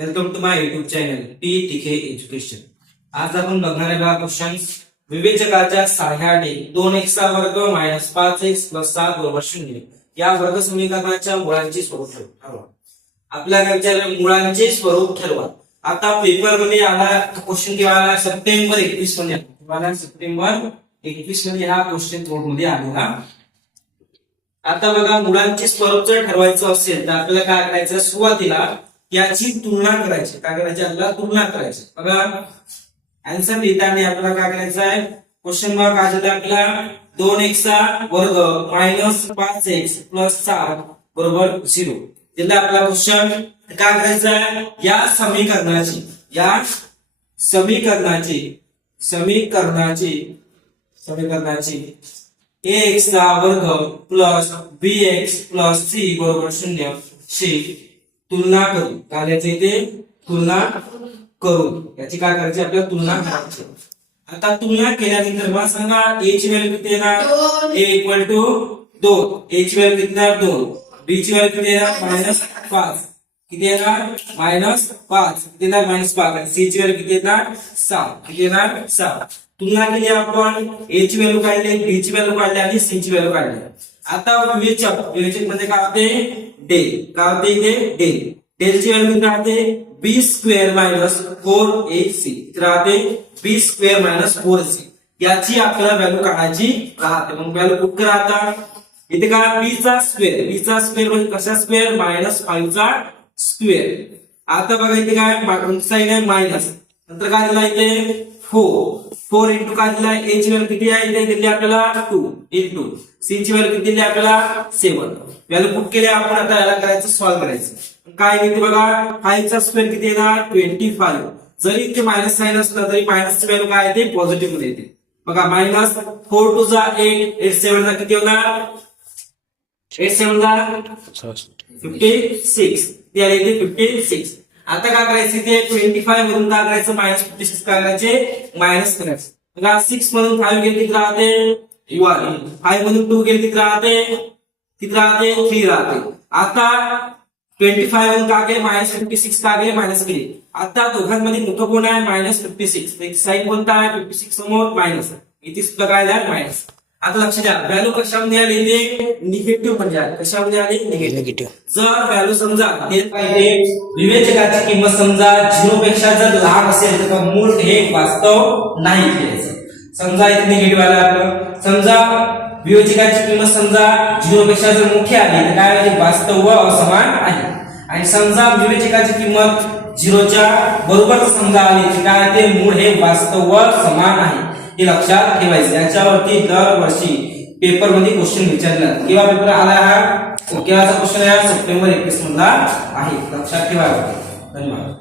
Welcome to my YouTube channel PTK education. आज आपण बघणार आहे क्वेश्चन्स विवेचकाच्या सहाय्याने 2x चा वर्ग - 5x + 7 = 0 या वर्ग समीकरणाच्या मुळांचे स्वरूप ठरवा। आपल्याला विचारले मुळांचे स्वरूप ठरवा। आता पेपर मध्ये आला क्वेश्चन किंवा आला सप्टेंबर 21 मध्ये आला सप्टेंबर 21 मध्ये हा क्वेश्चन बोर्ड मध्ये आलेला। आता बघा मुळांचे स्वरूप जर ठरवायचं असेल तर आपल्याला काय करायचं, सुरुवातीला याची तुलना करायची। काय करायची, आपल्याला तुलना करायची। बघा आन्सर लिहिताना आपल्याला काय करायचं आहे, क्वेश्चन मार्क काय दिला आपल्याला 2x चा वर्ग - 5x + 7 = 0 दिला आपला क्वेश्चन। काय करायचं आहे, या समीकरणाची ax चा वर्ग + bx + c = 0 शी तुलना करू। काय करायचं इथे, तुलना करू। याची काय करायची, आपल्याला तुलना करायची। आता तुलना केल्यानंतर मला सांगा a ची व्हॅल्यू किती येणार, a = 2, a ची व्हॅल्यू किती येणार 2, b ची व्हॅल्यू किती येणार -5, किती येणार -5, किती येणार -5 आणि c ची व्हॅल्यू किती येणार 7, किती येणार 7। तुलना केली आपण, a ची व्हॅल्यू काढली, b ची व्हॅल्यू काढली आणि c ची व्हॅल्यू काढली। आता विवेचक मध्ये काय होते, डेल। काय होते इथे, डेल। डेल ची व्हॅल्यू किती राहते b² - 4ac राहते b² - 4c। याची आपल्याला व्हॅल्यू काढायची राहते। मग व्हॅल्यू कुठे राहतात, इथे काय b चा स्क्वेअर म्हणजे कशा स्क्वेअर -5 चा स्क्वेअर। आता बघा इथे काय साइन आहे मायनस, नंतर काय दिला इथे 4 इंटू काय दिला, a ची व्हॅल्यू किती आहे इथे दिली आपल्याला 2 इंटू c ची व्हॅल्यू किती दिली आपल्याला 7। व्हॅल्यू पुट केले आपण। आता याला करायचं, सॉल्व्ह करायचं। काय येते बघा 5 चा स्क्वेअर किती येणार 25। जरी इथे मायनस साइन असलं तरी मायनसची व्हॅल्यू काय येते, पॉझिटिव्ह मध्ये येते। बघा -4 2 जा 8, 8 7 जा किती होणार, 8 7 जा 56, ते येते 56। आता काय करायचं, इथे 25 मधून काय करायचं -56 काय करायचे, मायनस करायचं। बघा 6 मधून 5 गेले किती राहते 1, 5 मधून 2 गेले किती राहते 3 राहते। आता 25 मधून काय केले -56 काय केले मायनस केले। आता दोघांमध्ये मोठं कोण आहे -56, एक साइन कोणता आहे 56 समोर मायनस, इथे सुद्धा काय आहे मायनस। आता लक्षात द्या व्हॅल्यू कशामध्ये आली, ते निगेटिव्ह मध्ये आली। कशामध्ये आली, निगेटिव्ह। जर व्हॅल्यू समजा विवेचकाची किंमत समजा 0 पेक्षा जर लहान असेल तर मूळ हे वास्तव नाही घ्यायचं। समजा इथे निगेटिव्ह आला आपलं, समजा विवेचकाची किंमत समजा 0 पेक्षा जर मोठी आली तर काय म्हणजे वास्तव व असमान आहे। आणि समजा विवेचकाची किंमत 0 च्या बरोबर समजा आली तर काय ते मूळ हे वास्तव व समान आहे, हे लक्षात ठेवायचं। याच्यावरती दरवर्षी पेपर मध्ये क्वेश्चन विचारला। किंवा पेपर आला हा केव्हाचा क्वेश्चन आहे, सप्टेंबर 21 मधला आहे, लक्षात ठेवायचं। धन्यवाद।